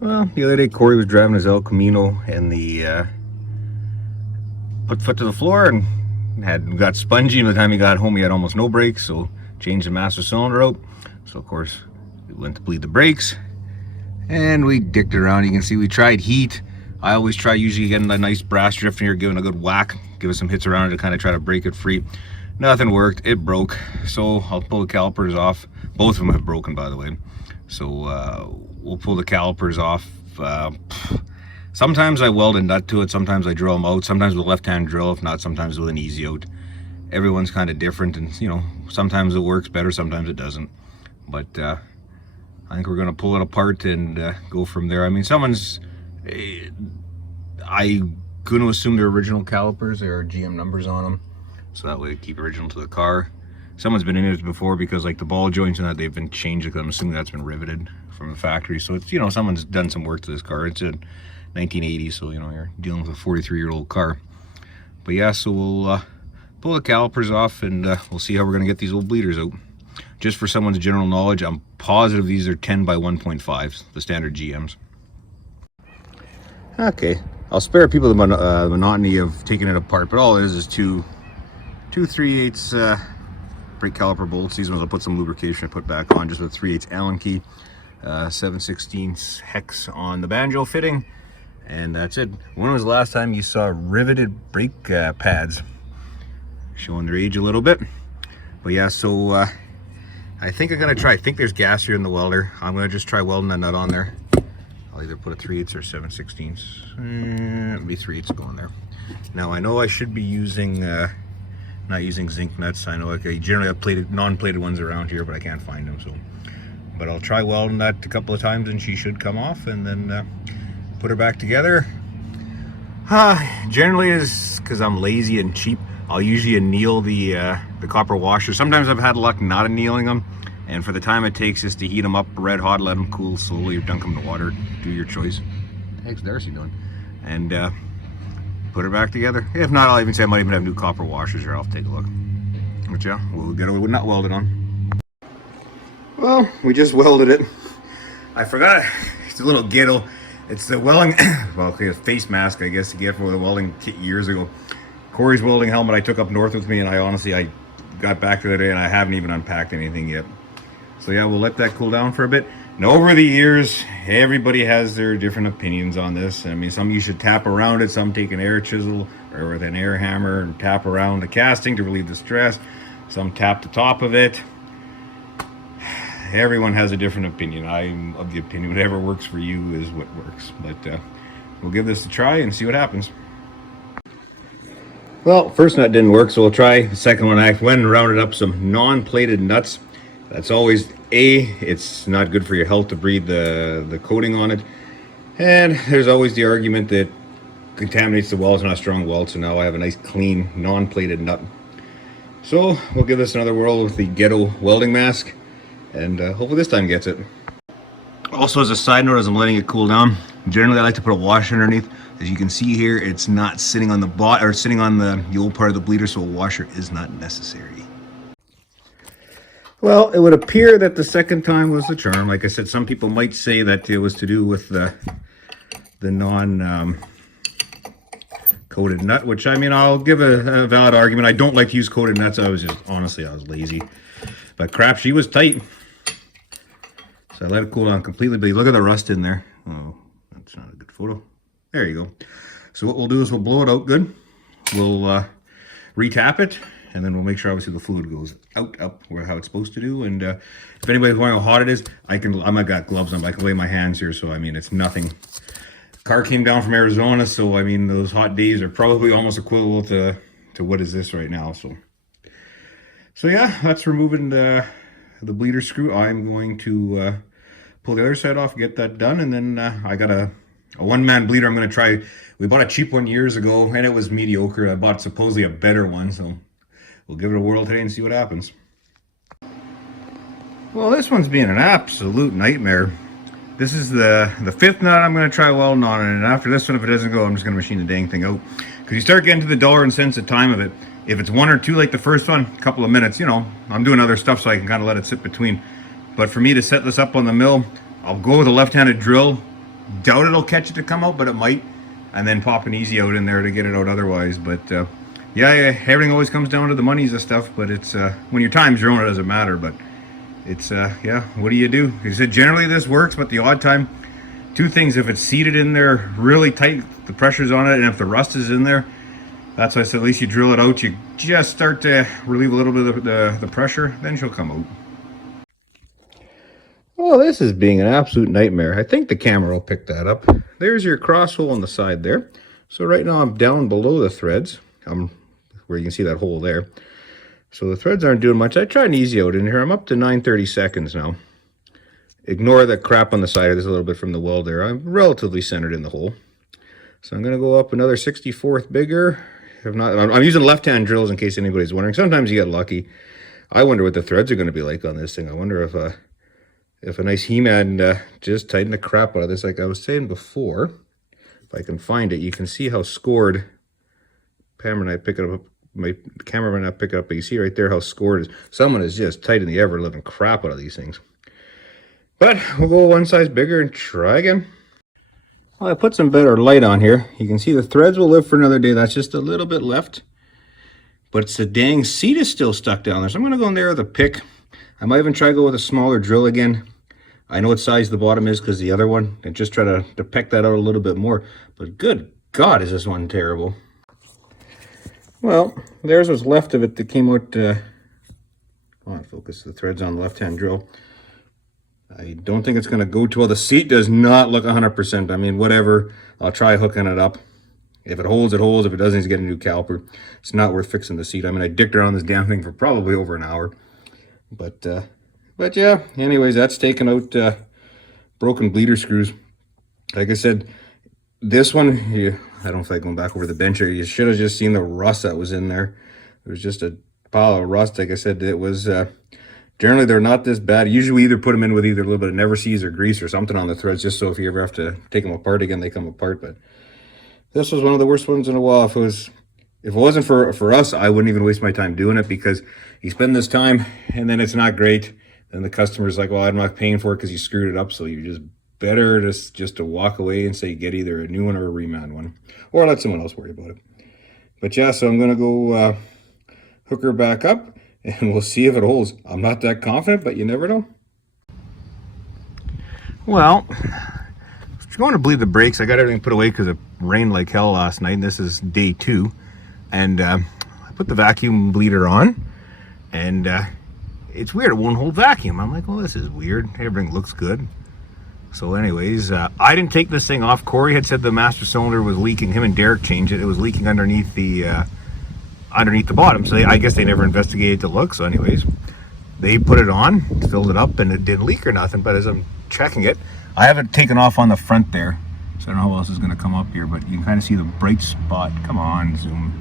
Well, the other day Cory was driving his El Camino and the put foot to the floor and got spongy. And by the time he got home, he had almost no brakes, so changed the master cylinder out. So of course, we went to bleed the brakes, and we dicked around. You can see we tried heat. I always try usually getting a nice brass drift in here, giving a good whack, give it some hits around it to kind of try to break it free. Nothing worked. It broke. So I'll pull the calipers off. Both of them have broken, by the way. So we'll pull the calipers off. Sometimes I weld a nut to it. Sometimes I drill them out. Sometimes with a left-hand drill. If not, sometimes with an easy out. Everyone's kind of different, and you know, sometimes it works better, sometimes it doesn't. But I think we're gonna pull it apart and go from there. I mean, I'm gonna assume they're original calipers. There are GM numbers on them, so that way they keep original to the car. Someone's been in it before because like the ball joints and that, they've been changed. I'm assuming that's been riveted from the factory. So it's, you know, someone's done some work to this car. It's a 1980, so you know, you're dealing with a 43-year-old car. But yeah, so we'll pull the calipers off and we'll see how we're gonna get these old bleeders out. Just for someone's general knowledge, I'm positive these are 10 by 1.5s, the standard GMs. Okay, I'll spare people the monotony of taking it apart, but all it is two 3/8 brake caliper bolts. These ones I'll put some lubrication, I put back on just with 3/8 Allen key, 7/16 hex on the banjo fitting, and that's it. When was the last time you saw riveted brake pads? Showing their age a little bit. But yeah, so I think I'm gonna try. I think there's gas here in the welder. I'm gonna just try welding a nut on there. I'll either put a 3/8 or 7/16. It'll be 3/8 going there. Now I know I should be using not using zinc nuts. I know I generally have plated, non-plated ones around here, but I can't find them. So, but I'll try welding that a couple of times, and she should come off, and then put her back together. Generally, is because I'm lazy and cheap, I'll usually anneal the copper washers. Sometimes I've had luck not annealing them, and for the time it takes just to heat them up red hot, let them cool slowly, or dunk them in water, do your choice. What the heck's Darcy doing? And put her back together. If not, I'll even say I might even have new copper washers here. I'll take a look. But yeah, we'll get a nut welded on. Well, we just welded it. I forgot, it's a little ghetto. It's the welding, well, okay, a face mask, I guess, to get for the welding kit years ago. Cory's welding helmet I took up north with me, and I got back the other day and I haven't even unpacked anything yet. So yeah, we'll let that cool down for a bit. Now over the years, everybody has their different opinions on this. I mean, some you should tap around it, some take an air chisel or with an air hammer and tap around the casting to relieve the stress. Some tap the top of it. Everyone has a different opinion. I'm of the opinion whatever works for you is what works. But we'll give this a try and see what happens. Well, first nut didn't work, so we'll try the second one. I went and rounded up some non-plated nuts. That's always it's not good for your health to breathe the coating on it. And there's always the argument that contaminates the weld. It's not a strong weld, so now I have a nice clean non-plated nut. So we'll give this another whirl with the ghetto welding mask, and hopefully this time gets it. Also, as a side note, as I'm letting it cool down, generally I like to put a washer underneath. As you can see here, it's not sitting on the bottom or sitting on the old part of the bleeder, so a washer is not necessary. Well, it would appear that the second time was the charm. Like I said, some people might say that it was to do with the non coated nut, which, I mean, I'll give a valid argument. I don't like to use coated nuts. I was lazy. But crap, she was tight. So I let it cool down completely, but look at the rust in there. Oh, that's not a good photo. There you go. So what we'll do is we'll blow it out good. We'll re-tap it, and then we'll make sure obviously the fluid goes out, up, where how it's supposed to do. And if anybody's wondering how hot it is, I might got gloves on, but I can lay my hands here, so I mean, it's nothing. Car came down from Arizona, so I mean, those hot days are probably almost equivalent to what is this right now. So yeah, that's removing the bleeder screw. I'm going to pull the other side off, get that done, and then I got a one-man bleeder I'm going to try. We bought a cheap one years ago, and it was mediocre. I bought supposedly a better one, so we'll give it a whirl today and see what happens. Well, this one's being an absolute nightmare. This is the fifth nut I'm going to try welding on it, and after this one, if it doesn't go, I'm just going to machine the dang thing out. Because you start getting to the dollar and cents of time of it. If it's one or two like the first one, a couple of minutes, you know, I'm doing other stuff so I can kind of let it sit between. But for me to set this up on the mill, I'll go with a left-handed drill, Doubt it'll catch it to come out, but it might. And then pop an easy out in there to get it out otherwise. But yeah, everything always comes down to the monies and stuff. But it's when your time's your own, it doesn't matter. But it's yeah, what do you do? He said generally this works, but the odd time, two things: if it's seated in there really tight, the pressure's on it, and if the rust is in there, that's why I said at least you drill it out. You just start to relieve a little bit of the pressure, then she'll come out. Well, this is being an absolute nightmare. I think the camera will pick that up. There's your cross hole on the side there. So right now I'm down below the threads, where you can see that hole there. So the threads aren't doing much. I tried an easy out in here. I'm up to 930 seconds now. Ignore the crap on the side. There's a little bit from the weld there. I'm relatively centered in the hole. So I'm going to go up another 64th bigger. If not, I'm using left-hand drills in case anybody's wondering. Sometimes you get lucky. I wonder what the threads are going to be like on this thing. I wonder if a nice He-Man just tightened the crap out of this, like I was saying before. If I can find it, you can see how scored. Pam and I pick it up. My camera might not pick it up, but you see right there how scored it is. Someone has just tightened the ever-living crap out of these things. But we'll go one size bigger and try again. Well, I put some better light on here. You can see the threads will live for another day. That's just a little bit left. But it's the dang seat is still stuck down there. So I'm going to go in there with a pick. I might even try to go with a smaller drill again. I know what size the bottom is because the other one, and just try to peck that out a little bit more. But good God, is this one terrible. Well, there's what's left of it that came out. Come on, focus the threads on the left-hand drill. I don't think it's going to go too well. The seat does not look 100%. I mean, whatever. I'll try hooking it up. If it holds, it holds. If it doesn't, he's getting a new caliper. It's not worth fixing the seat. I mean, I dicked around this damn thing for probably over an hour. But yeah, anyways, that's taking out broken bleeder screws. Like I said, this one, I don't feel like going back over the bench here. You should have just seen the rust that was in there. There was just a pile of rust. Like I said, it was... Generally, they're not this bad. Usually we either put them in with either a little bit of never sees or grease or something on the threads, just so if you ever have to take them apart again, they come apart. But this was one of the worst ones in a while. If it wasn't for us, I wouldn't even waste my time doing it, because you spend this time and then it's not great. Then the customer's like, well, I'm not paying for it because you screwed it up. So you're just better just to walk away and say, get either a new one or a reman one, or let someone else worry about it. But yeah, so I'm going to go hook her back up. And we'll see if it holds. I'm not that confident, but you never know. Well, if you're going to bleed the brakes, I got everything put away because it rained like hell last night. And this is day 2. And I put the vacuum bleeder on. And it's weird. It won't hold vacuum. I'm like, well, this is weird. Everything looks good. So anyways, I didn't take this thing off. Cory had said the master cylinder was leaking. Him and Derek changed it. It was leaking underneath the bottom, so I guess they never investigated to look. So anyways, they put it on, filled it up, and it didn't leak or nothing. But as I'm checking it, I have it taken off on the front there, so I don't know how else is going to come up here, but you can kind of see the bright spot. Come on, zoom.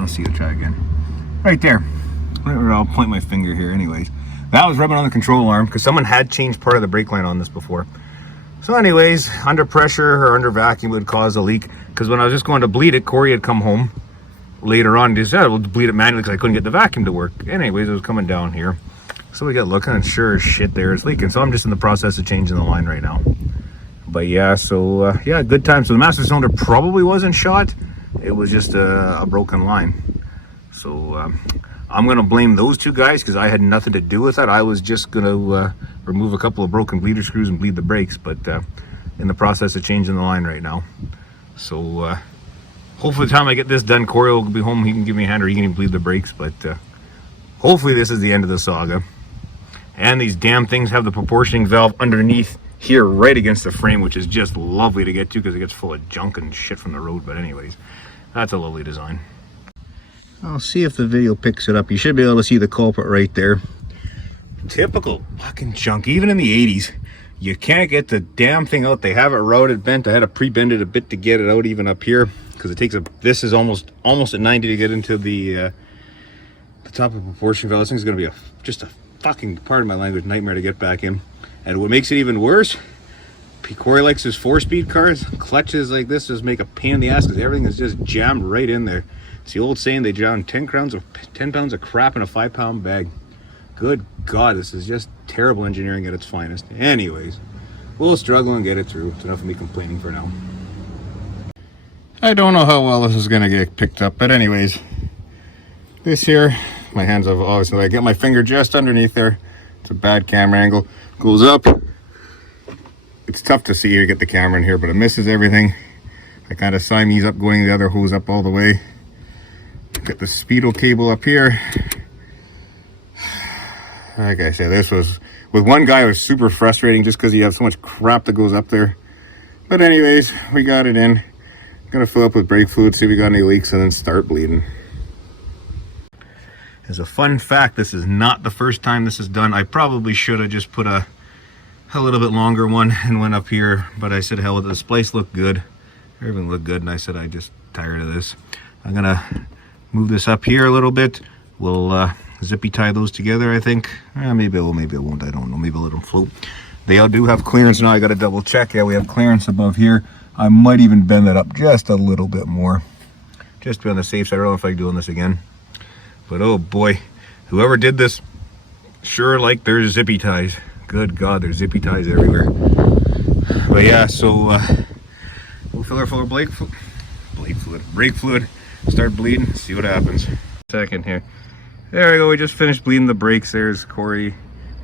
Let's see, I'll try again. Right there. I'll point my finger here. Anyways, that was rubbing on the control arm because someone had changed part of the brake line on this before. So anyways, under pressure or under vacuum would cause a leak, because when I was just going to bleed it, Cory had come home later on, he said, we'll bleed it manually because I couldn't get the vacuum to work. Anyways, it was coming down here. So we got looking, and sure as shit there, it's leaking. So I'm just in the process of changing the line right now. But yeah, so yeah, good time. So the master cylinder probably wasn't shot. It was just a broken line. So I'm going to blame those two guys because I had nothing to do with that. I was just going to remove a couple of broken bleeder screws and bleed the brakes. But in the process of changing the line right now. So... hopefully the time I get this done, Cory will be home. He can give me a hand, or he can even bleed the brakes. But hopefully this is the end of the saga. And these damn things have the proportioning valve underneath here right against the frame, which is just lovely to get to because it gets full of junk and shit from the road. But anyways, that's a lovely design. I'll see if the video picks it up. You should be able to see the culprit right there. Typical fucking junk. Even in the 80s, you can't get the damn thing out. They have it routed, bent. I had to pre-bend it a bit to get it out even up here, because it takes this is almost at 90 to get into the top of the proportion valve. This thing's going to be just a fucking, pardon my language, nightmare to get back in. And what makes it even worse, Cory likes his 4-speed cars. Clutches like this just make a pain in the ass because everything is just jammed right in there. It's the old saying, they drown 10 pounds of crap in a 5-pound bag. Good God, this is just terrible engineering at its finest. Anyways, we'll struggle and get it through. It's enough of me complaining for now. I don't know how well this is gonna get picked up, but anyways, this here, my hands have obviously, I get my finger just underneath there. It's a bad camera angle. Goes up. It's tough to see to get the camera in here, but it misses everything. I kind of Siamese up going the other hose up all the way. Get the speedo cable up here. Like I said, this was, with one guy it was super frustrating just because you have so much crap that goes up there. But anyways, we got it in. Gonna fill up with brake fluid, see if we got any leaks, and then start bleeding. As a fun fact, this is not the first time this is done. I probably should have just put a little bit longer one and went up here, but I said, hell with it. The splice looked good. Everything looked good, and I said, I just tired of this. I'm gonna move this up here a little bit. We'll zippy tie those together, I think. Maybe I will, maybe I won't, I don't know. Maybe I'll let them float. They all do have clearance now. I gotta double check. Yeah, we have clearance above here. I might even bend that up just a little bit more, just to be on the safe side. I don't know if I like doing this again. But oh boy, whoever did this sure like their zippy ties. Good God, there's zippy ties everywhere. But yeah, so we'll fill our full of brake fluid, start bleeding, see what happens. Second here. There we go, we just finished bleeding the brakes. There's Cory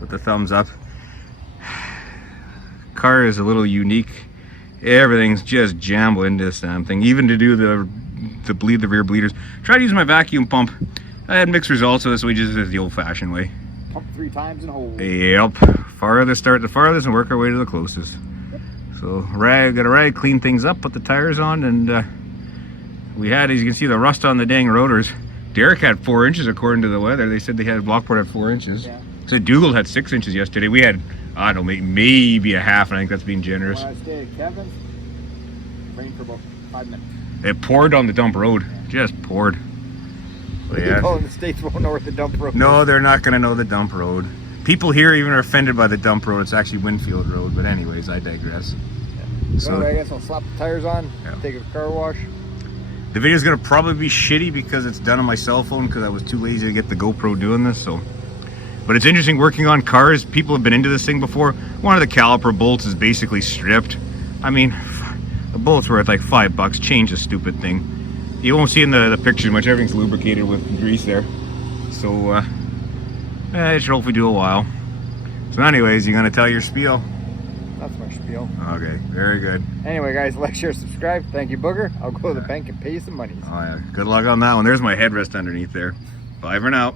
with the thumbs up. Car is a little unique. Everything's just jammed into this damn thing. Even to do the bleed the rear bleeders. Tried using my vacuum pump. I had mixed results with this, so we just did it the old-fashioned way. Pump 3 times and hold. Yep. Farthest, start the farthest and work our way to the closest. Yep. So got a rag, clean things up, put the tires on, and we had, as you can see, the rust on the dang rotors. Derek had 4 inches according to the weather. They said they had Blockport at 4 inches. Yeah. So Dougal had 6 inches yesterday. We had, I don't know, maybe a half, and I think that's being generous. When I stayed at Kevin's, it rained for about 5 minutes. It poured on the dump road. Yeah. Just poured. But yeah. People in the States won't know where the dump road is. No, they're not going to know the dump road. People here even are offended by the dump road. It's actually Winfield Road. But anyways, I digress. Yeah. So anyway, I guess I'll slap the tires on, take a car wash. The video's going to probably be shitty because it's done on my cell phone because I was too lazy to get the GoPro doing this. So, but it's interesting working on cars. People have been into this thing before. One of the caliper bolts is basically stripped. I mean, the bolts were at like $5. Change the stupid thing. You won't see in the pictures much. Everything's lubricated with grease there. So, it should hopefully do a while. So anyways, you're going to tell your spiel? That's my spiel. Okay, very good. Anyway, guys, like, share, subscribe. Thank you, Booger. I'll go to the bank and pay you some money. Oh, yeah. Good luck on that one. There's my headrest underneath there. Bye for now.